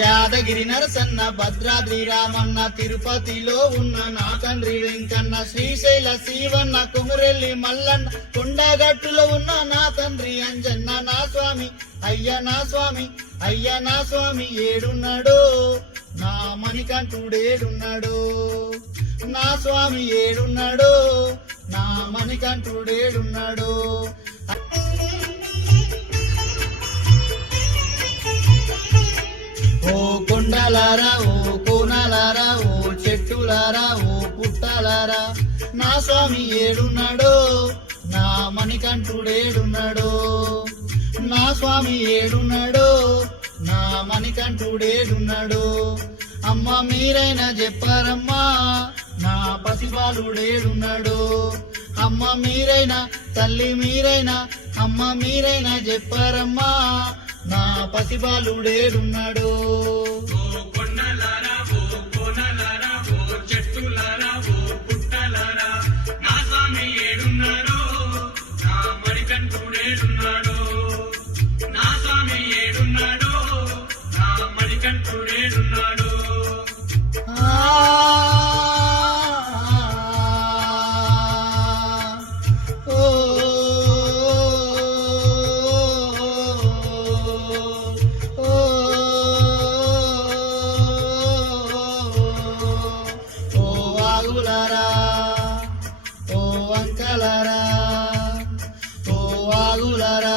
యాదగిరి నరసన్న, భద్రాద్రి రామన్న, తిరుపతిలో ఉన్న నా తండ్రి వెంకన్న, శ్రీశైల శివన్న, కొమురెల్లి మల్లన్న, కొండగట్టులో ఉన్న నా తండ్రి అంజన్న. నా స్వామి అయ్య నా స్వామి, అయ్య నా స్వామి ఏడున్నాడో, నా మణికంఠుడేడున్నాడో. నా స్వామి ఏడున్నాడో, నా మణికంఠుడేడున్నాడో. ఓ కొండలారా, ఓ కోనలారా, ఓ చెట్టులారా, ఓ పుట్టలారా, నా స్వామి ఏడున్నాడో, నా మణికంఠుడేడున్నాడో. నా స్వామి ఏడున్నాడో, నా మణికంఠుడేడున్నాడో. అమ్మ మీరైనా చెప్పారమ్మా, నా పసిబాలుడేడున్నాడో. అమ్మ మీరైనా, తల్లి మీరైనా, అమ్మ మీరైనా చెప్పారమ్మా, నా పసిబాలుడేడున్నాడో. ఓ వంకలరా, ఓ వాగులరా,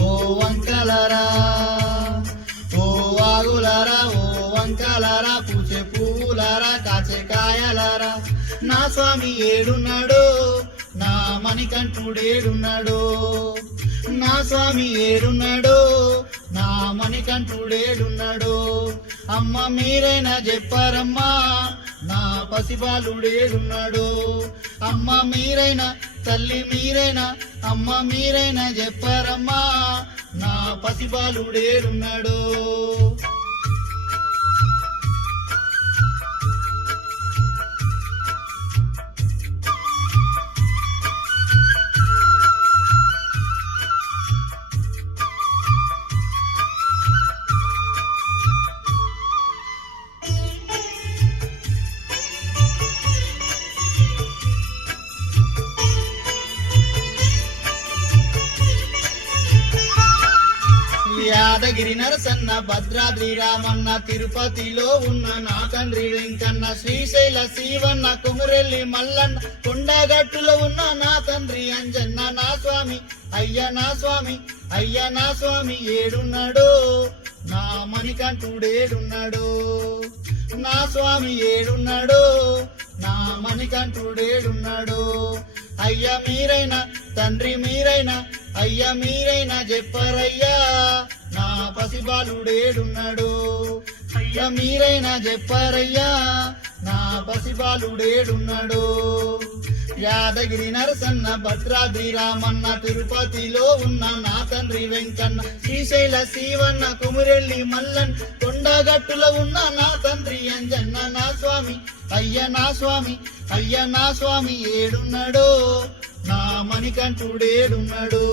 ఓ వంకలరా, ఓ వాగులరా, ఓ వంకలరా, పూచే పువ్వులరా, కాచే కాయలరా, నా స్వామి ఏడున్నాడో, నా మణికంఠుడేడున్నాడో. నా స్వామి ఏడున్నాడో, నా మణికంఠుడేడున్నాడో. అమ్మ మీరైనా చెప్పారమ్మా, నా పసిబాలుడేడున్నాడో. అమ్మ మీరైనా, తల్లి మీరైనా, అమ్మ మీరైనా చెప్పారమ్మా, నా పసిబాలుడేడున్నాడో. యాదగిరి నరసన్న, భద్రాద్రి రామన్న, తిరుపతిలో ఉన్న నా తండ్రి వెంకన్న, శ్రీశైల శివన్న, కొమురెల్లి మల్లన్న, కొండగట్టులో ఉన్న నా తండ్రి అంజన్న. నా స్వామి అయ్య నా స్వామి, అయ్య నా స్వామి ఏడున్నాడో, నా మణికంఠుడేడున్నాడో. నా స్వామి ఏడున్నాడో, నా మణికంఠుడేడున్నాడో. అయ్య మీరైనా, తండ్రి మీరైనా, అయ్య మీరైనా చెప్పారయ్యా, నా పసిబాలుడేడున్నాడో. అయ్య మీరైనా చెప్పారయ్యా, నా పసిబాలుడేడున్నాడో. యాదగిరి నరసన్న, భద్రాద్రి రామన్న, తిరుపతిలో ఉన్న నా తండ్రి వెంకన్న, శ్రీశైల శివన్న, కొమురెల్లి మల్లన్న, కొండగట్టులో ఉన్న నా తండ్రి అంజన్న. నా స్వామి అయ్య నా స్వామి, అయ్య నా స్వామి ఏడున్నాడో, నా మణికంఠుడేడున్నాడో.